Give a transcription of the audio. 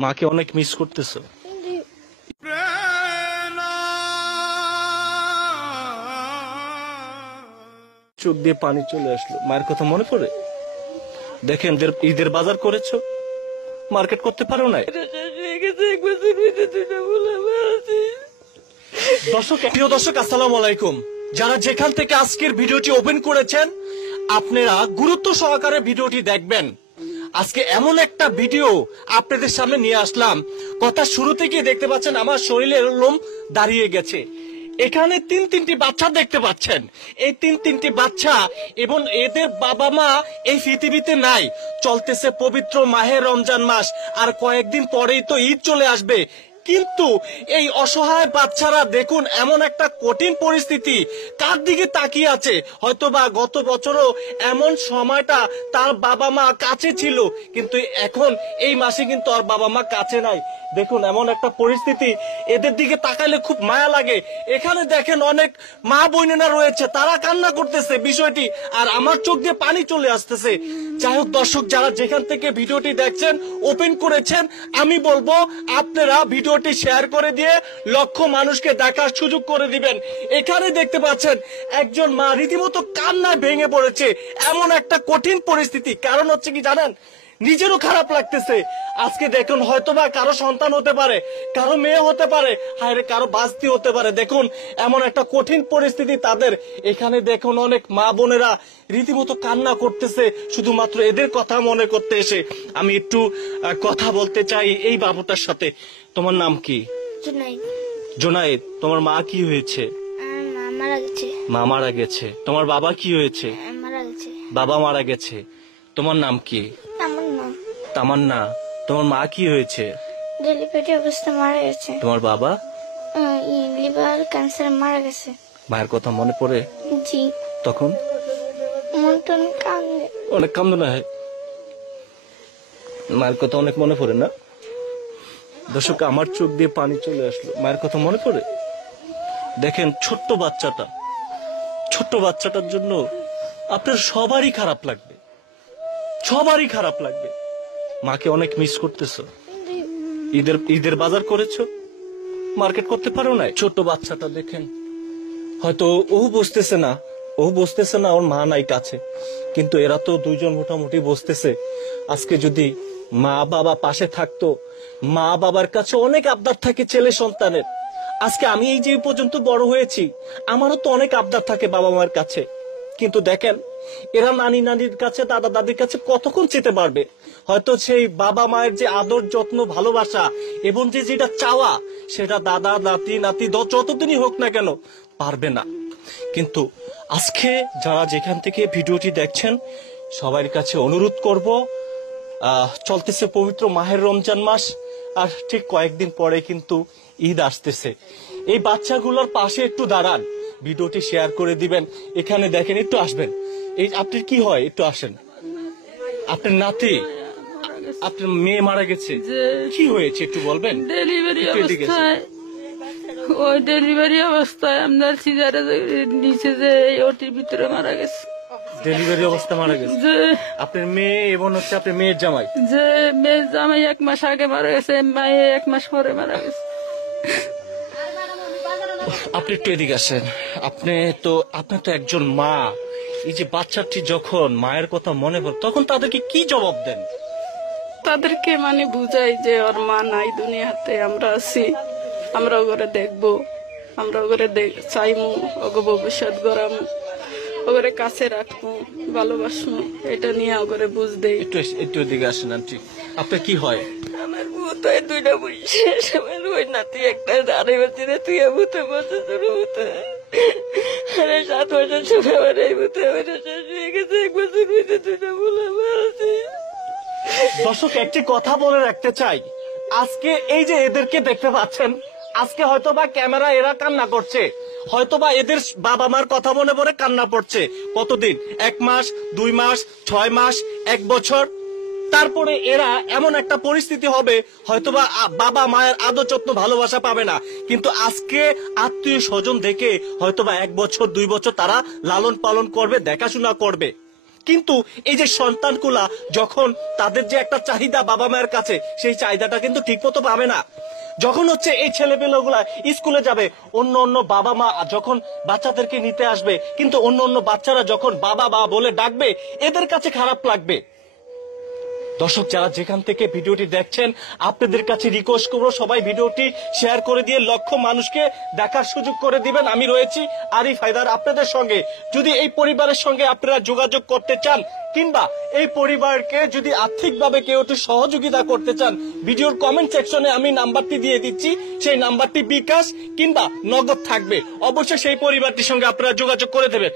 মাকে অনেক মিস করতেছো? চোখ দিয়ে পানি চলে আসলো। মায়ের কথা মনে পড়ে? দেখেন ঈদের বাজার করেছো, মার্কেট করতে পারো না। প্রিয় দর্শক, আসসালামু আলাইকুম। যারা যেখান থেকে আজকের ভিডিওটি ওপেন করেছেন, আপনারা গুরুত্ব সহকারে ভিডিওটি দেখবেন। আজকে এমন একটা ভিডিও আপনাদের সামনে নিয়ে আসলাম, কথা শুরু থেকে দেখতে পাচ্ছেন আমার শরীরের লোম দাঁড়িয়ে গেছে। এখানে তিনটি বাচ্চা দেখতে পাচ্ছেন। এই তিনটি বাচ্চা এবং এদের বাবা মা এই পৃথিবীতে নাই। চলতেছে পবিত্র মাহে রমজান মাস, আর কয়েকদিন পরেই তো ঈদ চলে আসবে। কিন্তু এই অসহায় বাচ্চারা দেখুন এমন একটা কঠিন পরিস্থিতি, কার দিকে তাকিয়ে আছে। হয়তোবা গত বছরও এমন সময়টা তার বাবা মা কাছে ছিল, কিন্তু এখন এই মাসে কিন্তু আর বাবা মা কাছে নাই। দেখুন এমন একটা পরিস্থিতি, এদের দিকে তাকাইলে খুব মায়া লাগে। এখানে দেখেন অনেক মা বোনেরা রয়েছে, তারা কান্না করতেছে বিষয়টি, আর আমার চোখ দিয়ে পানি চলে আসতেছে। যাই হোক দর্শক, যারা যেখান থেকে ভিডিওটি দেখছেন, ওপেন করেছেন, আমি বলবো আপনারা ভিডিওটি শেয়ার করে দিয়ে লক্ষ মানুষকে দেখার সুযোগ করে দিবেন। এখানে দেখতে পাচ্ছেন একজন মা রীতিমতো কান্নায় ভেঙে পড়েছে। এমন একটা কঠিন পরিস্থিতি, কারণ হচ্ছে কি জানেন, নিজেরও খারাপ লাগতেছে। আজকে দেখুন হয়তোবা কারো সন্তান হতে পারে, কারো মেয়ে হতে পারে, হায়রে কারো বাস্তি হতে পারে। দেখুন এমন একটা কঠিন পরিস্থিতি তাদের। এখানে দেখুন অনেক মা বোনেরা রীতিমতো কান্না করতেছে শুধুমাত্র এদের কথা মনে করতে এসে। আমি একটু কথা বলতে চাই এই বাবুটার সাথে। তোমার নাম কি? জুনাইদ। জুনাইদ, তোমার মা কি হয়েছে? মারা গেছে। মা মারা গেছে। তোমার বাবা কি হয়েছে? মারা গেছে। বাবা মারা গেছে। তোমার নাম কি? তামান্না। তামান্না, তোমার মা কি হয়েছে? ডেলিভারি অবস্থা মারা গেছে। তোমার বাবা? লিভার ক্যান্সার মারা গেছে। মায়ের কথা মনে পড়ে? জি। তখন মন কান্দে, অনেক কান্দনা হয়। মায়ের কথা অনেক মনে পড়ে না দর্শক? আমার চোখ দিয়ে পানি চলে আসলো। মায়ের কথা মনে পড়ে? দেখেন ছোট্ট বাচ্চাটার জন্য আপনার সবারই খারাপ লাগবে, সবারই খারাপ লাগবে। মাকে অনেক মিস করতেছো? ঈদের বাজার করেছো, মার্কেট করতে পারো না। ছোট বাচ্চাটা দেখেন, হয়তো ও বুঝতেছে না ওর মা নাই কাছে, কিন্তু এরা তো দুইজন মোটামুটি বুঝতেছে। আজকে যদি মা বাবা পাশে থাকতো, মা বাবার কাছে অনেক আবদার থাকে ছেলে সন্তানের। আজকে আমি এই যে পর্যন্ত বড় হয়েছি, আমারও তো অনেক আবদার থাকে বাবা মার কাছে, কিন্তু দেখেন এরা নানির কাছে, দাদা দাদির কাছে কতক্ষণ যেতে পারবে? হয়তো সেই বাবা মায়ের যে আদর যত্ন ভালোবাসা এবং যেটা চাওয়া, সেটা দাদা নাতি যতদিনই হোক না কেন পারবে না। কিন্তু আজকে যারা যেখান থেকে ভিডিওটি দেখছেন, সবার কাছে অনুরোধ করব, চলতেছে পবিত্র মাহের রমজান মাস, আর ঠিক কয়েকদিন পরে কিন্তু ঈদ আসতেছে। এই বাচ্চাগুলোর পাশে একটু দাঁড়ান, ভিডিওটি শেয়ার করে দিবেন। এখানে দেখেন, একটু আসবেন। এই আপনার কি হয়? একটু আসেন। আপনার নাতি, আপনার মেয়ে মারা গেছে, কি হয়েছে একটু বলবেন? ডেলিভারি অবস্থায় আপনার সিজারে নিচে যে ওটির ভিতরে মারা গেছে। ডেলিভারি অবস্থা মারা গেছে? আপনার মেয়ে এবং হচ্ছে আপনার মেয়ের জামাই? যে মেয়ের জামাই 1 মাস আগে মারা গেছে, মায়ে 1 মাস পরে মারা গেছে। আপনি একটু এদিকে আসেন। আপনার তো একজন মা। এই যে বাচ্চাটি যখন মায়ের কথা মনে পড়ে, তখন তাদেরকে কি জবাব দেন? তাদেরকে বুঝাই যে ওর মা নাই দুনিয়াতে, আমরা আছি, আমরা ওগরে দেখবো, আমরা ওগরে চাইমু, ওগো ভবিষ্যৎ গড়ামু, ওগরে কাছে রাখবো, ভালোবাসমু, এটা নিয়ে ওগরে বুঝ দেই। একটু এদিকে আসেন আন্টি। আপনার কি হয়? আমার ভূত হয় 2টা বয়সের, আমার ওই নাতি একটা 2.5 বছরে, তুই ভূতে বছর ভূত, আরে 7 বছর ছোট আমার এই ভূতে আমার শেষ হয়ে গেছে। 1 বছর ভিতরে 2টা বলে আছে। দর্শক একটি কথা বলে রাখতে চাই, আজকে এই যে এদেরকে দেখতে পাচ্ছেন, আজকে হয়তোবা ক্যামেরা এরা কান্না করছে, হয়তোবা এদের বাবা মার কথা মনে পড়ে কান্না পড়ছে। কতদিন? 1 মাস, 2 মাস, 6 মাস, 1 বছর। তারপরে এরা এমন একটা পরিস্থিতি হবে, হয়তোবা বাবা মায়ের আদর যত্ন ভালোবাসা পাবে না, কিন্তু আজকে আত্মীয় স্বজন দেখে হয়তোবা 1 বছর 2 বছর তারা লালন পালন করবে, দেখাশোনা করবে। কিন্তু এই যে সন্তানগুলা যখন তাদের যে একটা চাহিদা বাবা মায়ের কাছে, সেই চাহিদাটা কিন্তু ঠিক মতো পাবে না। যখন হচ্ছে এই ছেলেপেলেগুলা স্কুলে যাবে, অন্য অন্য বাবা মা যখন বাচ্চাদেরকে নিতে আসবে, কিন্তু অন্য অন্য বাচ্চারা যখন বাবা বা বলে ডাকবে, এদের কাছে খারাপ লাগবে। দর্শক, যারা যেখান থেকে ভিডিওটি দেখছেন, আপনাদের কাছে রিকোয়েস্ট করবো সবাই ভিডিওটি শেয়ার করে দিয়ে লক্ষ মানুষকে দেখার সুযোগ করে দিবেন। আমি রয়েছি আরিফ হায়দার আপনাদের সঙ্গে। যদি এই পরিবারের সঙ্গে আপনারা যোগাযোগ করতে চান, কিংবা এই পরিবারকে যদি আর্থিকভাবে কেউ একটু সহযোগিতা করতে চান, ভিডিওর কমেন্ট সেকশনে আমি নাম্বারটি দিয়ে দিচ্ছি, সেই নাম্বারটি বিকাশ কিংবা নগদ থাকবে। অবশ্যই সেই পরিবারটির সঙ্গে আপনারা যোগাযোগ করে দেবেন।